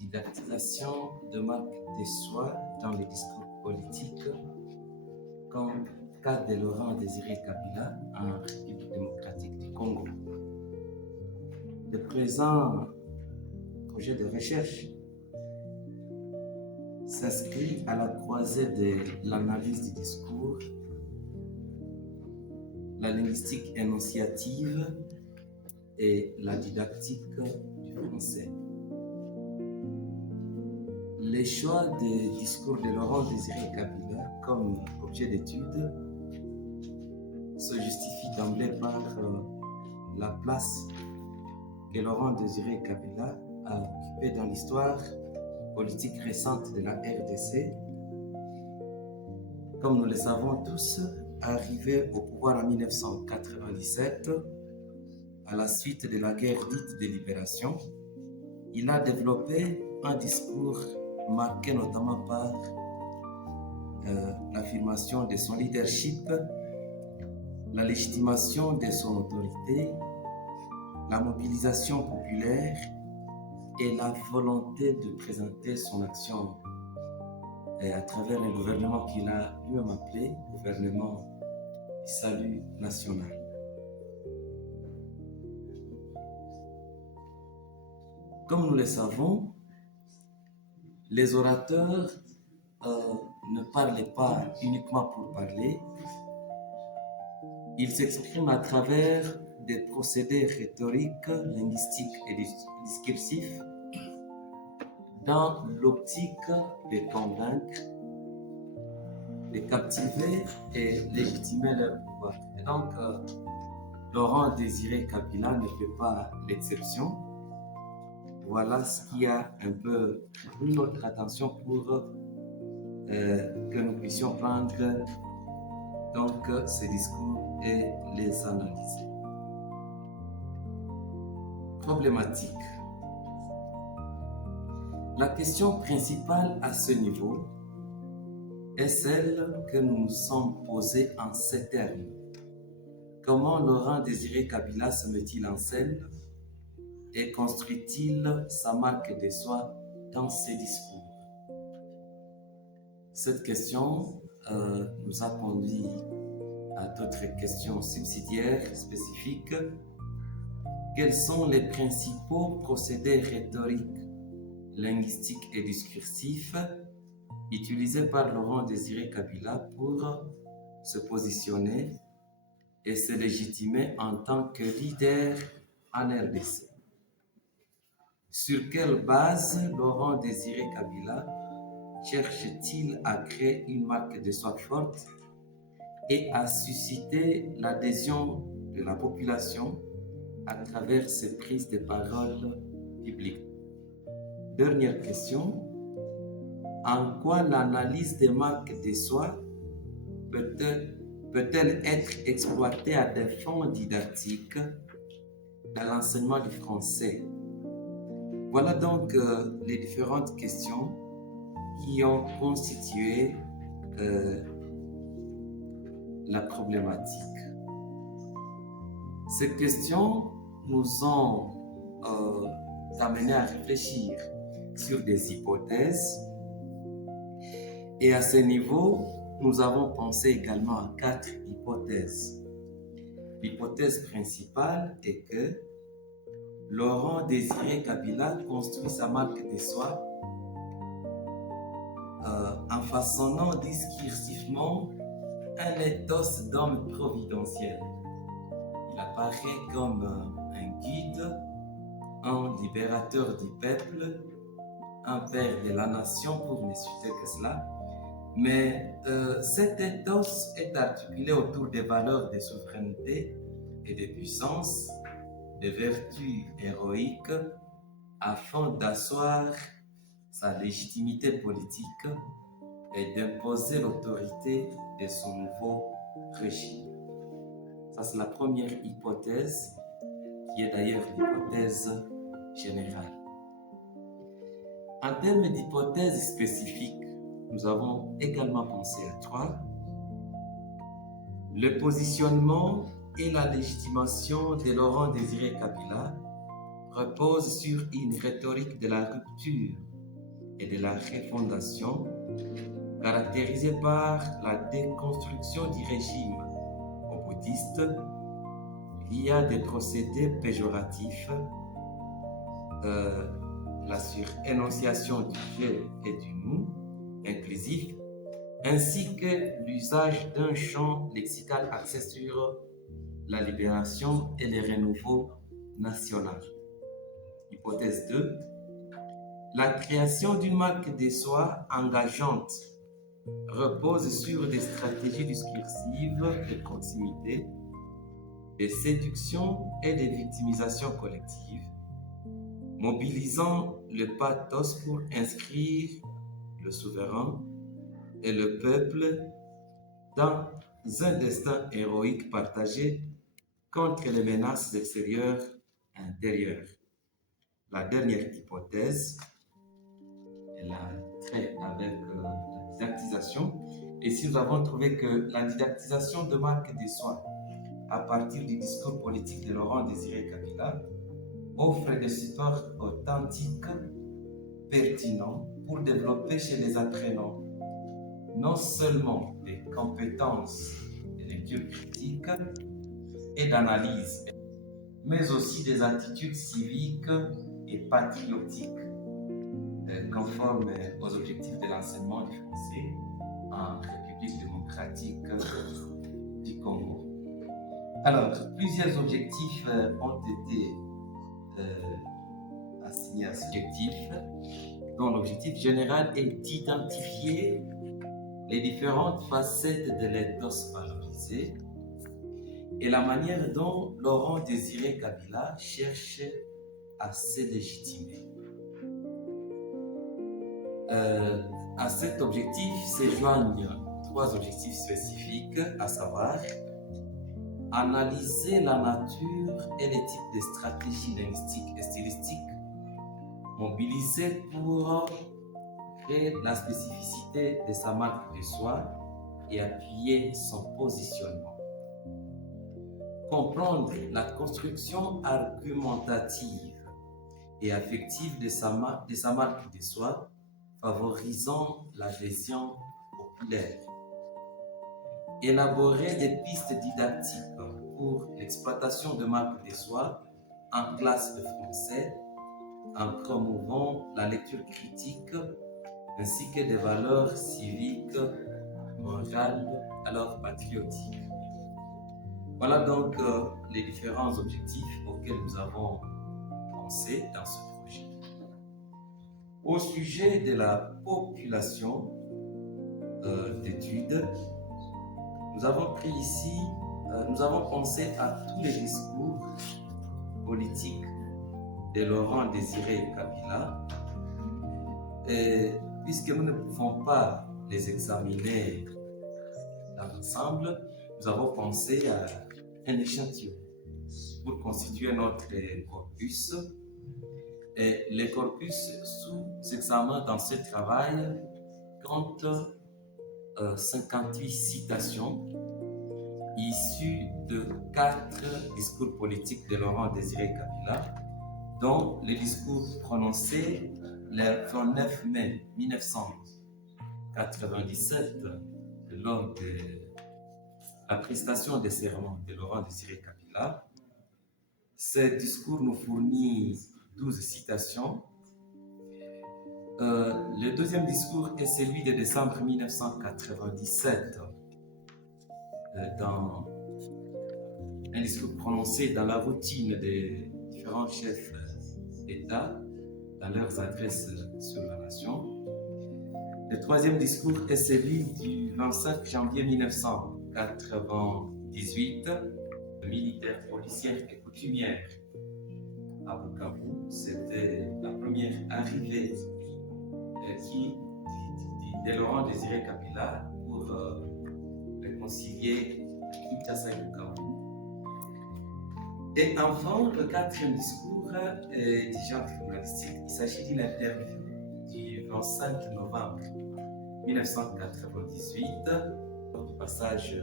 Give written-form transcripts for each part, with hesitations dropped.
didactisation de marque de soi dans les discours politiques comme cas de Laurent Désiré Kabila en République démocratique du Congo. Le présent projet de recherche s'inscrit à la croisée de l'analyse du discours, la linguistique énonciative et la didactique du français. Les choix des discours de Laurent Désiré Kabila comme objet d'étude se justifient d'emblée par la place que Laurent Désiré Kabila a occupée dans l'histoire politique récente de la RDC. Comme nous le savons tous, arrivé au pouvoir en 1997, à la suite de la guerre dite de libération, il a développé un discours marqué notamment par l'affirmation de son leadership, la légitimation de son autorité, la mobilisation populaire et la volonté de présenter son action à travers un gouvernement qu'il a lui-même appelé gouvernement du salut national. Comme nous le savons, les orateurs ne parlent pas uniquement pour parler, ils s'expriment à travers des procédés rhétoriques, linguistiques et discursifs dans l'optique de convaincre, de captiver et légitimer leur pouvoir. Et donc, Laurent Désiré Kabila ne fait pas l'exception. Voilà ce qui a un peu pris notre attention pour que nous puissions prendre donc ces discours et les analyser. Problématique. La question principale à ce niveau est celle que nous nous sommes posée en ces termes. Comment Laurent Désiré Kabila se met-il en scène et construit-il sa marque de soi dans ses discours? Cette question nous a conduit à d'autres questions subsidiaires spécifiques. Quels sont les principaux procédés rhétoriques, linguistiques et discursifs utilisés par Laurent Désiré Kabila pour se positionner et se légitimer en tant que leader en RDC? Sur quelle base Laurent Désiré Kabila cherche-t-il à créer une marque de soi forte et à susciter l'adhésion de la population à travers ses prises de parole publiques? Dernière question, en quoi l'analyse des marques de soi peut-elle être exploitée à des fins didactiques dans l'enseignement du français? Voilà donc les différentes questions qui ont constitué la problématique. Ces questions nous ont amenés à réfléchir sur des hypothèses et à ce niveau, nous avons pensé également à 4 hypothèses. L'hypothèse principale est que Laurent Désiré Kabila construit sa marque de soi en façonnant discursivement un ethos d'homme providentiel. Il apparaît comme un guide, un libérateur du peuple, un père de la nation, pour ne citer que cela. Mais cet ethos est articulé autour des valeurs de souveraineté et de puissance, des vertus héroïques, afin d'asseoir sa légitimité politique et d'imposer l'autorité de son nouveau régime. Ça, c'est la première hypothèse, qui est d'ailleurs l'hypothèse générale. En termes d'hypothèses spécifiques, nous avons également pensé à 3. Le positionnement et la légitimation de Laurent Désiré Kabila repose sur une rhétorique de la rupture et de la refondation, caractérisée par la déconstruction du régime obotiste via des procédés péjoratifs, la surénonciation du je et du nous inclusif, ainsi que l'usage d'un champ lexical axé sur la libération et le renouveau national. Hypothèse 2. La création d'une marque de soi engageante repose sur des stratégies discursives de proximité, de séduction et de victimisation collective, mobilisant le pathos pour inscrire le souverain et le peuple dans un destin héroïque partagé contre les menaces extérieures et intérieures. La dernière hypothèse, elle a trait avec la didactisation. Et si nous avons trouvé que la didactisation de marque de soi à partir du discours politique de Laurent Désiré Kabila offre des supports authentiques, pertinents pour développer chez les apprenants non seulement des compétences de lecture critique et d'analyse, mais aussi des attitudes civiques et patriotiques conformes aux objectifs de l'enseignement du français en République démocratique du Congo. Alors, plusieurs objectifs ont été assignés à ce objectif, dont l'objectif général est d'identifier les différentes facettes de l'ethos valorisé et la manière dont Laurent Désiré Kabila cherche à se légitimer. À cet objectif se joignent trois objectifs spécifiques, à savoir analyser la nature et les types de stratégies linguistiques et stylistiques mobilisées pour créer la spécificité de sa marque de soi et appuyer son positionnement. Comprendre la construction argumentative et affective de sa marque de soi, favorisant l'adhésion populaire. Élaborer des pistes didactiques pour l'exploitation de marques de soi en classe de français, en promouvant la lecture critique ainsi que des valeurs civiques, morales, alors patriotiques. Voilà donc les différents objectifs auxquels nous avons pensé dans ce projet. Au sujet de la population d'études, nous avons pris ici, nous avons pensé à tous les discours politiques de Laurent Désiré Kabila, et puisque nous ne pouvons pas les examiner dans l'ensemble, nous avons pensé à un échantillon pour constituer notre corpus. Et le corpus sous examen dans ce travail compte 58 citations issues de 4 discours politiques de Laurent Désiré Kabila, dont les discours prononcés le 29 mai 1997 lors de la prestation des serments de Laurent Désiré Kabila. Ce discours nous fournit 12 citations. Le deuxième discours est celui de décembre 1997, dans un discours prononcé dans la routine des différents chefs d'État dans leurs adresses sur la nation. Le troisième discours est celui du 25 janvier 1998, militaire, policière et coutumière à Bukavu. C'était la première arrivée de Laurent Désiré Kabila pour réconcilier Kinshasa et Bukavu. Et enfin, le quatrième discours est du genre journalistique. Il s'agit d'une interview du 25 novembre 1998, du passage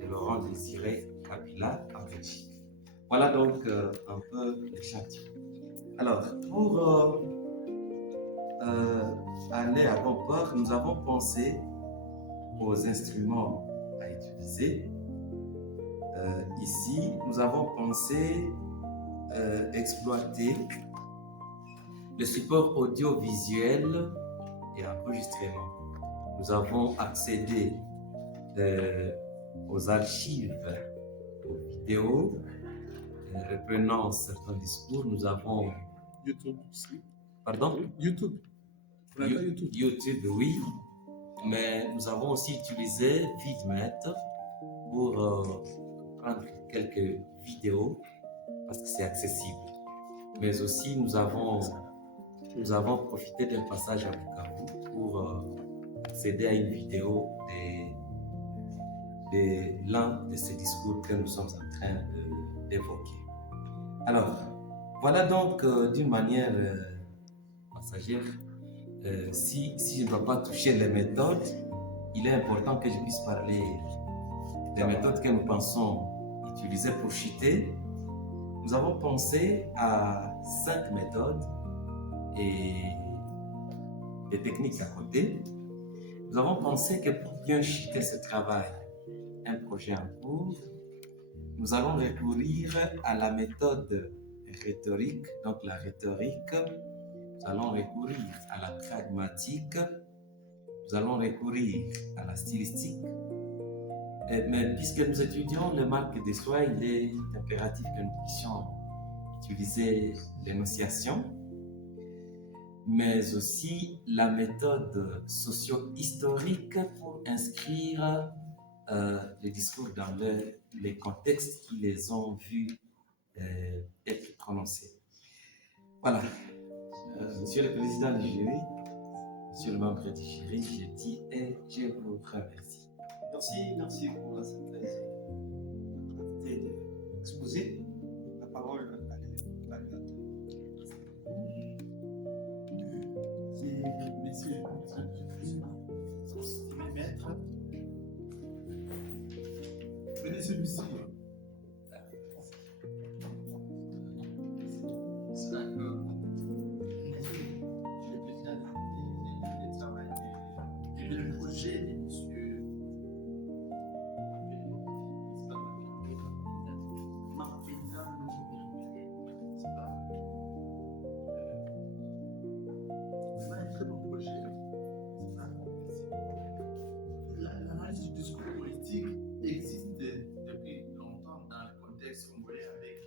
de Laurent Désiré Kabila en Belgique. Voilà donc un peu l'échantillon. Alors, pour aller à bon port, nous avons pensé aux instruments à utiliser. Ici, nous avons pensé exploiter le support audiovisuel et enregistrement. Nous avons accédé aux archives, aux vidéos, reprenant certains discours. Nous avons YouTube aussi. Pardon? YouTube. YouTube. YouTube, oui. Mais nous avons aussi utilisé Vidmet pour prendre quelques vidéos parce que c'est accessible. Mais aussi, nous avons profité d'un passage à Bukavu pour accéder à une vidéo de l'un de ces discours que nous sommes en train d'évoquer. Alors, voilà donc d'une manière passagère, si je ne dois pas toucher les méthodes, il est important que je puisse parler des méthodes que nous pensons utiliser pour chuter. Nous avons pensé à 5 méthodes et des techniques à côté. Nous avons pensé que pour bien chuter ce travail, un projet en cours, nous allons recourir à la méthode rhétorique, donc la rhétorique. Nous allons recourir à la pragmatique, nous allons recourir à la stylistique. Mais puisque nous étudions les marques de soi, il est impératif que nous puissions utiliser l'énonciation, mais aussi la méthode socio-historique pour inscrire les discours dans les contextes qui les ont vus être prononcés. Voilà. Monsieur le Président du jury, Monsieur le membre du jury, je dis et je vous remercie. Merci pour la synthèse d'exposer. La parole à l'évaluateur. Messieurs les maîtres, venez celui-ci. Le projet de monsieur Marpena, c'est pas un très bon projet. L'analyse du discours politique existe depuis longtemps dans le contexte congolais avec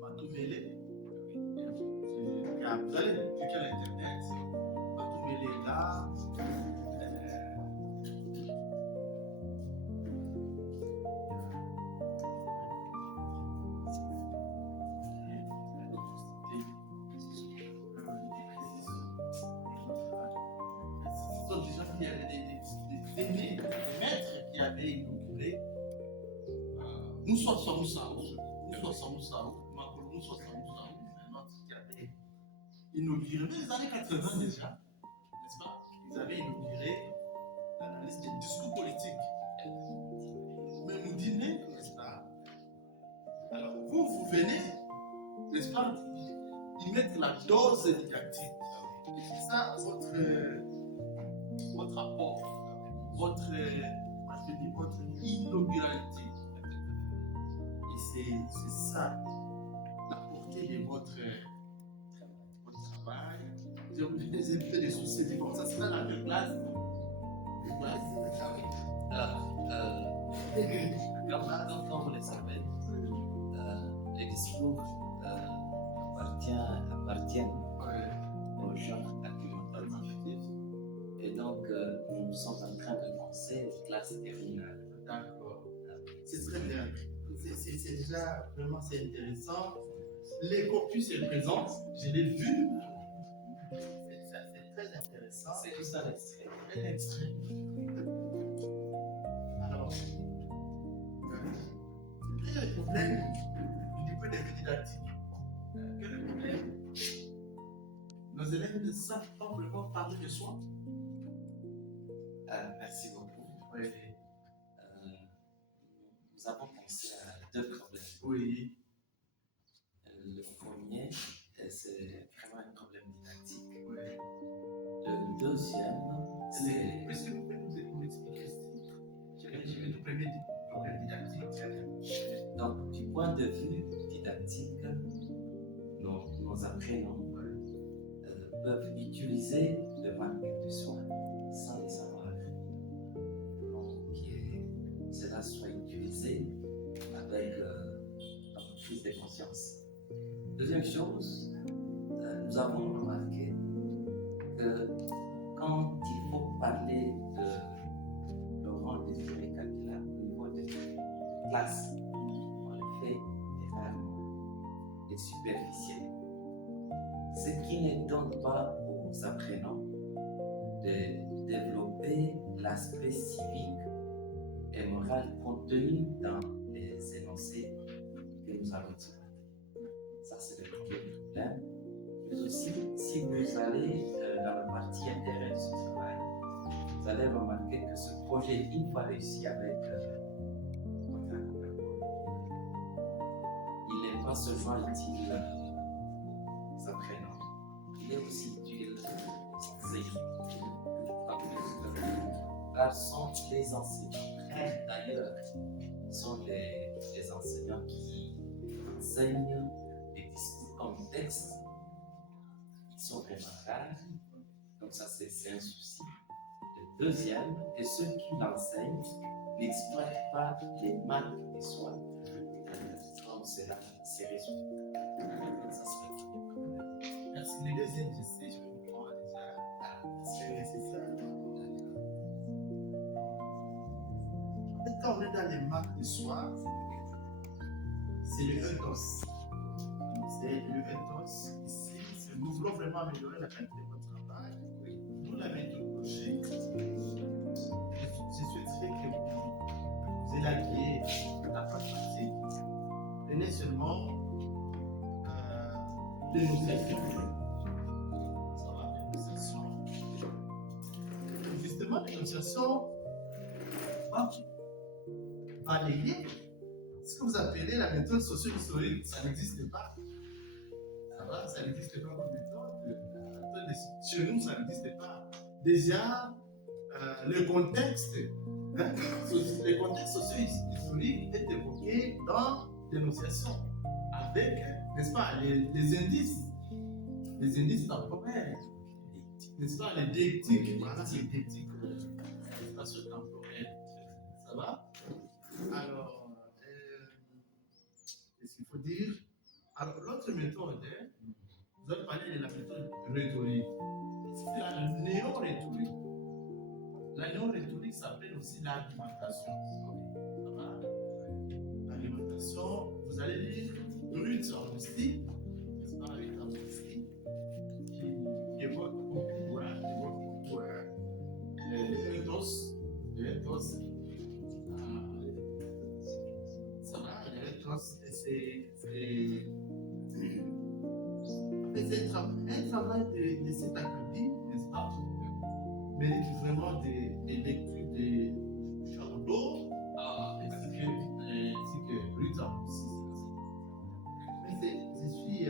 Matumele. Vous allez cliquer à l'internet, Matumele est là. Il y avait des maîtres qui avaient inauguré Moussa Sao, qui avait inauguré, mais les années 80 déjà, n'est-ce pas? Ils avaient inauguré l'analyse des discours politiques. Mais vous dînez, n'est-ce pas? Alors vous venez, n'est-ce pas, y mettre la dose éducative. C'est ça votre apport, votre inauguralité. Et c'est ça la portée de votre travail. J'ai un peu de soucis comme ça, c'est dans la classe. Comme vous le savez, les discours appartiennent au genre argumentatif. Et donc, nous sommes en train de penser aux classes terminales. D'accord. C'est très bien. C'est déjà vraiment intéressant. Les corpus est présent, je l'ai vu. C'est très intéressant. C'est juste un extrait. Un extrait. Alors, quel est le problème du niveau des didactiques? Quel est le problème? Nos élèves ne savent pas vraiment parler de soi. Merci beaucoup. Oui. Nous avons pensé à 2 problèmes. Oui. Le premier, c'est vraiment un problème didactique. Oui. Le deuxième, c'est... Mais si vous pouvez nous expliquer, j'ai tout premier problème didactique. Donc, du point de vue didactique, nos apprenants peuvent utiliser le manuel de soi sans les savoir. Donc, cela soit utilisé avec prise de conscience. Deuxième chose, nous avons remarqué que quand il faut parler de Laurent Désiré Kabila au niveau de classe, on le fait rarement et superficiel. Ce qui ne donne pas aux apprenants de développer l'aspect civique et moral contenu dans les énoncés que nous avons dit. Ça, c'est le premier problème. Mais aussi, si vous allez dans la partie intérieure de ce travail, vous allez remarquer que ce projet, une fois réussi avec votre accompagnement, il n'est pas seulement utile aux apprenants, il est aussi utile aux enseignants. Là sont les enseignants. D'ailleurs, sont les enseignants qui enseignent des discours comme texte. Ils sont vraiment rares. Donc ça, c'est un souci. Le deuxième, et ceux qui l'enseignent n'exploitent pas les marques de soi. Donc cela, c'est résolu. Ça, c'est le premier problème. Merci. Le deuxième, je sais, je comprends déjà. C'est ça. En fait, quand on est dans les marques de soi, c'est le ethos. C'est le ethos. Ici, nous voulons vraiment améliorer la qualité de votre travail. Nous, la méthodologie, je souhaiterais que vous élaguiez la pratique. Prenez seulement l'énonciation. Ça va, l'énonciation. Justement, l'énonciation va balayer ce que vous appelez la méthode socio-historique. Ça n'existe pas. Ça va, ça n'existe pas comme méthode. Chez nous, ça n'existe pas. Déjà, le contexte socio-historique est évoqué dans l'énonciation avec, n'est-ce pas, les indices temporels, n'est-ce pas, les déictiques, voilà, les déictiques spatio-temporels. Ça va? Alors, qu'est-ce qu'il faut dire? Alors, l'autre méthode, vous avez parlé de la méthode rhétorique. C'est la néo-rhétorique. La néo-rhétorique s'appelle aussi l'argumentation. Ça va? L'argumentation, vous allez lire Ruth Ormsty, n'est-ce pas, Ruth Ormsty, qui évoque beaucoup, l'ethos. Ça va, l'ethos, c'est un travail de cet académie, n'est-ce pas, mais vraiment des lectures de Chardot, ainsi que Ruth Ormsty. Mais je suis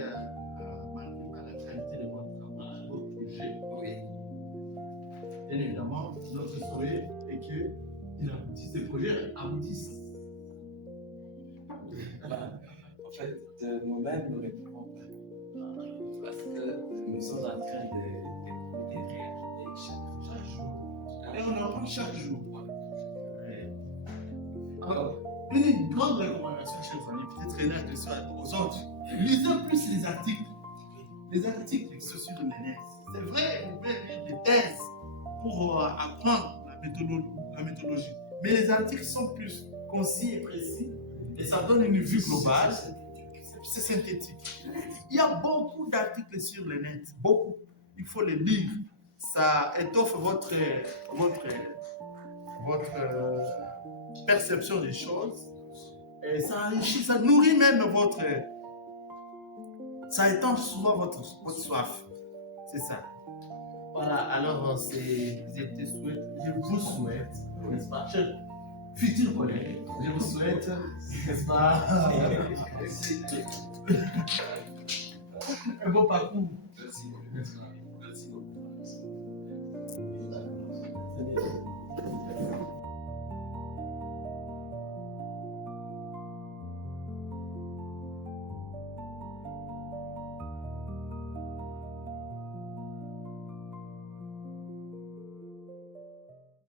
marqué par la qualité de votre travail, votre projet. Oui. Bien évidemment, notre souhait est qu'il aboutisse, ce projet aboutisse. En fait, nous-mêmes, nous ne répondons pas. Parce que nous sommes en train de réaliser Chaque jour. Et on apprend chaque jour. Alors, une grande recommandation, chers amis, peut-être là-dessus aux autres. Lisez plus les articles. Les articles sur le net. C'est vrai, vous pouvez lire des thèses pour apprendre la méthodologie. Mais les articles sont plus concis et précis. Et ça donne une vue globale. C'est synthétique. Il y a beaucoup d'articles sur le net. Beaucoup. Il faut les lire. Ça étoffe votre perception des choses. Et ça enrichit, ça nourrit même votre... Ça étanche souvent votre soif. C'est ça. Voilà, alors je vous souhaite, n'est-ce pas, chers futurs collègues, je vous souhaite, n'est-ce pas, un bon parcours. Merci.